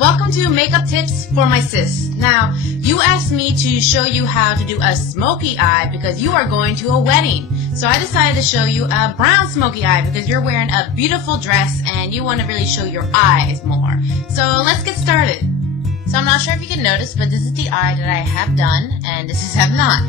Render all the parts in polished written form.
welcome to Makeup Tips for My Sis. Now, you asked me to show you how to do a smoky eye because you are going to a wedding. So I decided to show you a brown smoky eye because you're wearing a beautiful dress and you want to really show your eyes more. So let's get started. So I'm not sure if you can notice, but this is the eye that I have done and this is have not.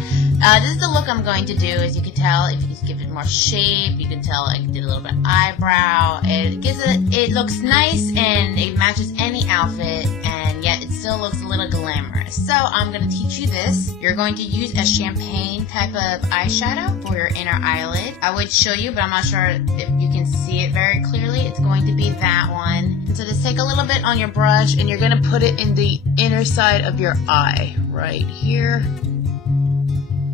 This is the look I'm going to do. As you can tell, if you just give it more shape, you can tell I did a little bit of eyebrow. It looks nice and it matches any outfit, and yet it still looks a little glamorous. So I'm going to teach you this. You're going to use a champagne type of eyeshadow for your inner eyelid. I would show you, but I'm not sure if you can see it very clearly. It's going to be that one. And so just take a little bit on your brush and you're going to put it in the inner side of your eye, right here,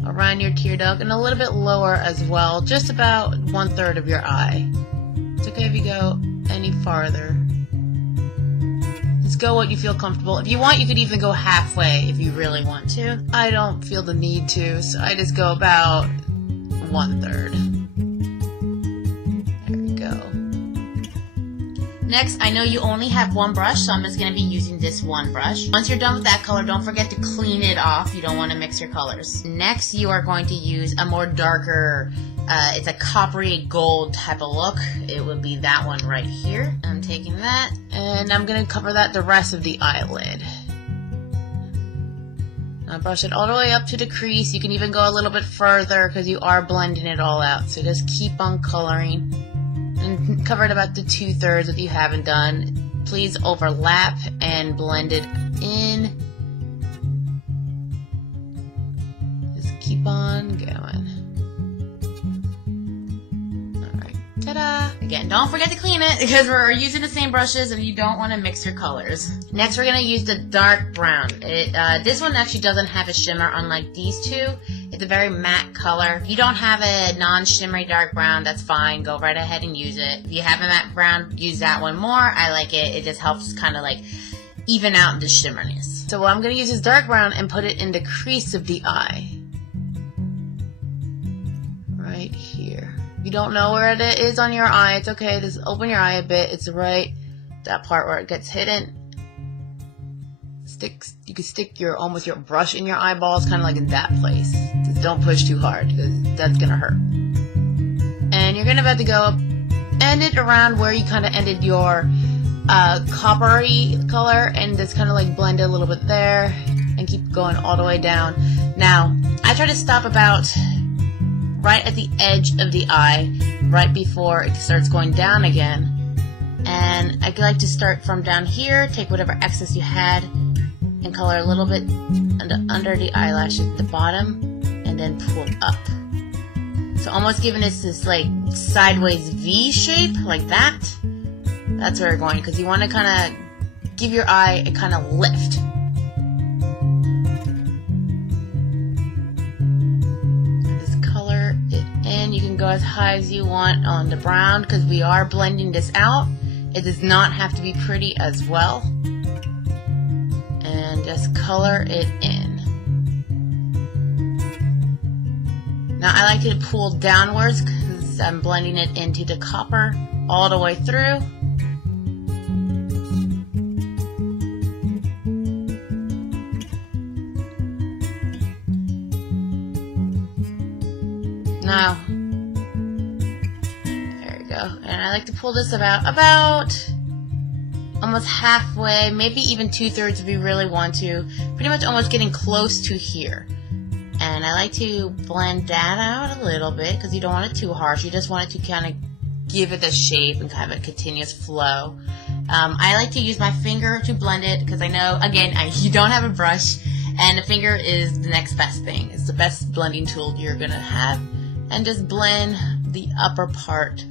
around your tear duct, and a little bit lower as well, just about 1/3 of your eye. It's okay if you go any farther. Just go what you feel comfortable. If you want, you could even go halfway if you really want to. I don't feel the need to, so I just go about 1/3. There we go. Next, I know you only have one brush, so I'm just going to be using this one brush. Once you're done with that color, don't forget to clean it off. You don't want to mix your colors. Next, you are going to use a more darker, it's a coppery gold type of look. It would be that one right here. I'm taking that, and I'm going to cover that the rest of the eyelid. Now brush it all the way up to the crease. You can even go a little bit further because you are blending it all out. So just keep on coloring. And cover it about to 2/3 if you haven't done. Please overlap and blend it in. Just keep on going. Alright, ta-da! Again, don't forget to clean it because we're using the same brushes and you don't want to mix your colors. Next, we're going to use the dark brown. This one actually doesn't have a shimmer unlike these two. It's a very matte color. If you don't have a non-shimmery dark brown, that's fine. Go right ahead and use it. If you have a matte brown, use that one more. I like it. It just helps kind of like even out the shimmeriness. So what I'm going to use is dark brown and put it in the crease of the eye. Right here. If you don't know where it is on your eye, it's okay. Just open your eye a bit. It's right that part where it gets hidden. You can stick your brush in your eyeballs, kind of like in that place. Just don't push too hard because that's gonna hurt. And you're gonna about to go end it around where you kind of ended your coppery color, and just kind of like blend it a little bit there, and keep going all the way down. Now I try to stop about right at the edge of the eye, right before it starts going down again. And I like to start from down here, take whatever excess you had, and color a little bit under the eyelashes at the bottom, and then pull up. So almost giving this like sideways V shape, like that. That's where we're going, because you want to kind of give your eye a kind of lift. Just color it in. You can go as high as you want on the brown, because we are blending this out. It does not have to be pretty as well. And just color it in. Now I like to pull downwards because I'm blending it into the copper all the way through. Now, there we go. And I like to pull this about almost halfway, maybe even 2/3 if you really want to. Pretty much almost getting close to here. And I like to blend that out a little bit because you don't want it too harsh. You just want it to kind of give it the shape and kind of a continuous flow. I like to use my finger to blend it because I know, again, you don't have a brush, and the finger is the next best thing. It's the best blending tool you're going to have. And just blend the upper part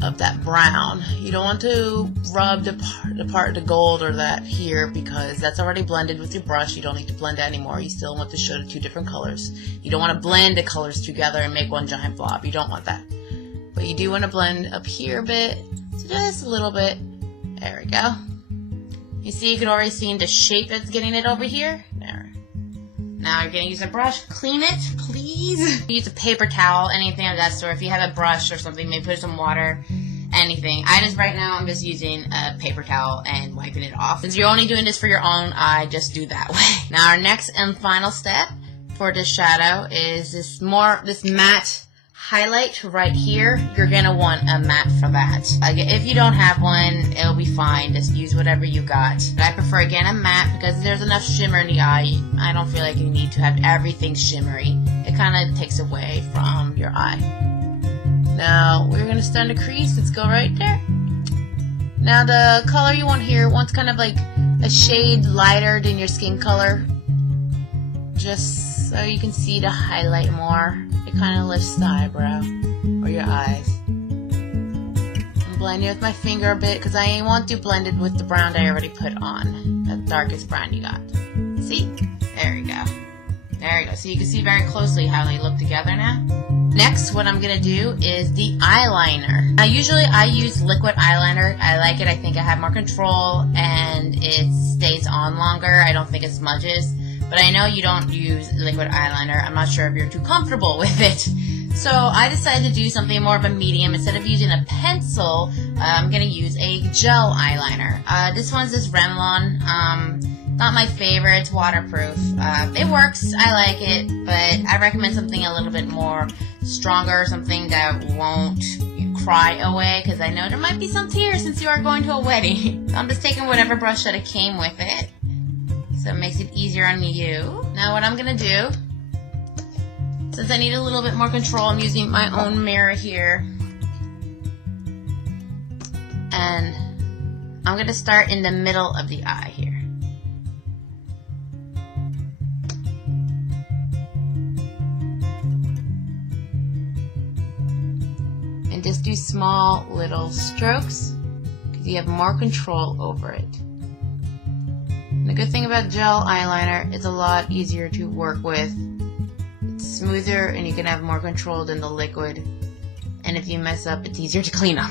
of that brown. You don't want to rub the gold or that here because that's already blended with your brush. You don't need to blend that anymore. You still want to show the two different colors. You don't want to blend the colors together and make one giant blob. You don't want that. But you do want to blend up here a bit. So just a little bit. There we go. You see, you can already see the shape that's getting it over here. There. Now you're going to use a brush. Clean it, please. Use a paper towel, anything of that sort. If you have a brush or something, maybe put some water anything. Right now I'm just using a paper towel and wiping it off. Since you're only doing this for your own eye, just do that way. Now our next and final step for this shadow is this matte highlight right here. You're gonna want a matte for that. If you don't have one, it'll be fine. Just use whatever you got. But I prefer, again, a matte because there's enough shimmer in the eye. I don't feel like you need to have everything shimmery. It kind of takes away from your eye. Now we're gonna start the crease. Let's go right there. Now the color you want here, one's kind of like a shade lighter than your skin color, just so you can see the highlight more. It kind of lifts the eyebrow or your eyes. I'm blending it with my finger a bit because I want to blend it with the brown that I already put on, the darkest brown you got. See? There we go. There we go. So you can see very closely how they look together now. Next, what I'm going to do is the eyeliner. Now, usually I use liquid eyeliner. I like it. I think I have more control and it stays on longer. I don't think it smudges. But I know you don't use liquid eyeliner. I'm not sure if you're too comfortable with it. So I decided to do something more of a medium. Instead of using a pencil, I'm going to use a gel eyeliner. This one's this Revlon. Not my favorite. It's waterproof. It works. I like it. But I recommend something a little bit more stronger, something that won't cry away, because I know there might be some tears since you are going to a wedding. I'm just taking whatever brush that it came with it, so it makes it easier on you. Now what I'm going to do, since I need a little bit more control, I'm using my own mirror here. And I'm going to start in the middle of the eye here. And just do small little strokes because you have more control over it. And the good thing about gel eyeliner, it's a lot easier to work with. It's smoother and you can have more control than the liquid. And if you mess up, it's easier to clean up.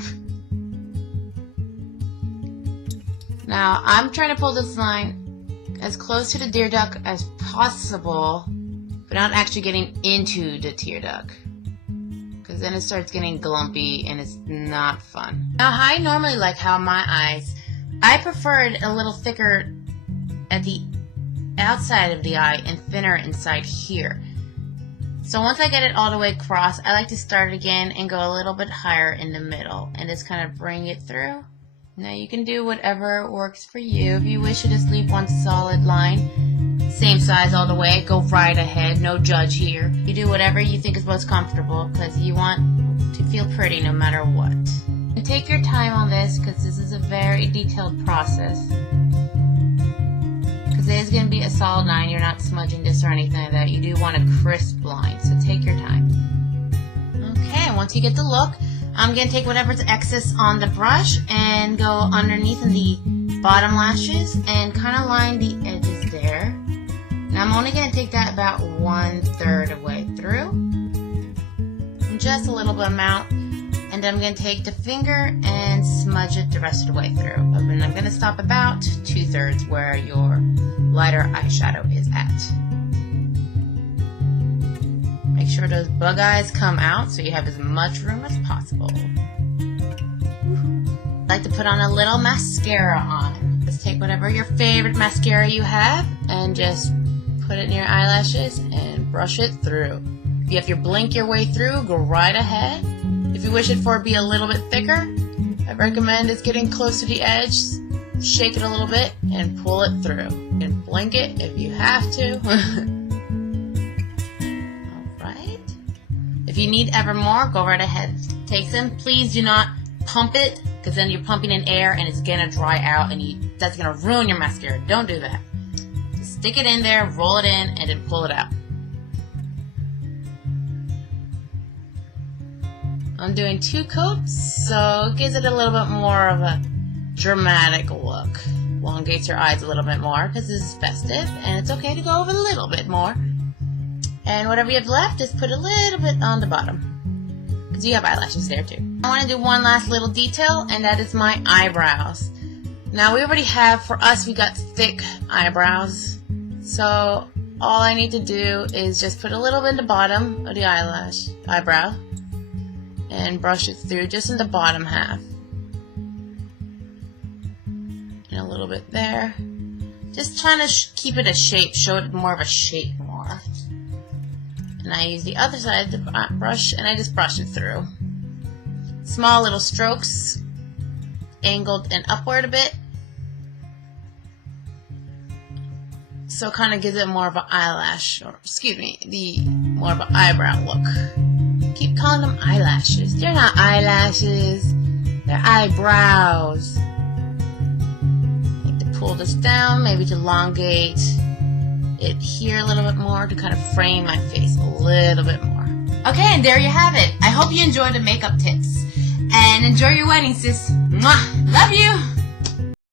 Now, I'm trying to pull this line as close to the tear duct as possible, but not actually getting into the tear duct, because then it starts getting glumpy and it's not fun. Now, I normally like how my eyes, I prefer it a little thicker at the outside of the eye and thinner inside here. So once I get it all the way across, I like to start again and go a little bit higher in the middle and just kind of bring it through. Now you can do whatever works for you. If you wish to just leave one solid line, same size all the way, go right ahead, no judge here. You do whatever you think is most comfortable because you want to feel pretty no matter what. And take your time on this because this is a very detailed process. Because it is going to be a solid line, you're not smudging this or anything like that. You do want a crisp line, so take your time. Okay, once you get the look, I'm going to take whatever's excess on the brush and go underneath in the bottom lashes and kind of line the edges there. Now I'm only going to take that about 1/3 of the way through. And just a little bit amount. And then I'm going to take the finger and smudge it the rest of the way through. And I'm going to stop about 2/3 where your lighter eyeshadow is at. Make sure those bug eyes come out so you have as much room as possible. I like to put on a little mascara on. Just take whatever your favorite mascara you have and just put it in your eyelashes and brush it through. If you have to blink your way through, go right ahead. If you wish it for it to be a little bit thicker, I recommend it's getting close to the edge. Shake it a little bit and pull it through. And blink it if you have to. If you need ever more, go right ahead. Take some. Please do not pump it, because then you're pumping in air and it's going to dry out and that's going to ruin your mascara. Don't do that. Just stick it in there, roll it in, and then pull it out. I'm doing 2 coats, so it gives it a little bit more of a dramatic look. Elongates your eyes a little bit more because this is festive, and it's okay to go over a little bit more. And whatever you have left, just put a little bit on the bottom, because you have eyelashes there too. I want to do one last little detail, and that is my eyebrows. Now we already have, for us, we got thick eyebrows. So all I need to do is just put a little bit in the bottom of the eyebrow and brush it through just in the bottom half. a little bit there. Just trying to keep it a shape, show it more of a shape more. And I use the other side of the brush, and I just brush it through. Small little strokes, angled and upward a bit. So it kind of gives it more of an eyelash, or excuse me, more of an eyebrow look. Keep calling them eyelashes. They're not eyelashes, they're eyebrows. I like to pull this down, maybe to elongate it here a little bit more to kind of frame my face a little bit more. Okay, and there you have it. I hope you enjoyed the makeup tips. And enjoy your wedding, sis. Mwah! Love you!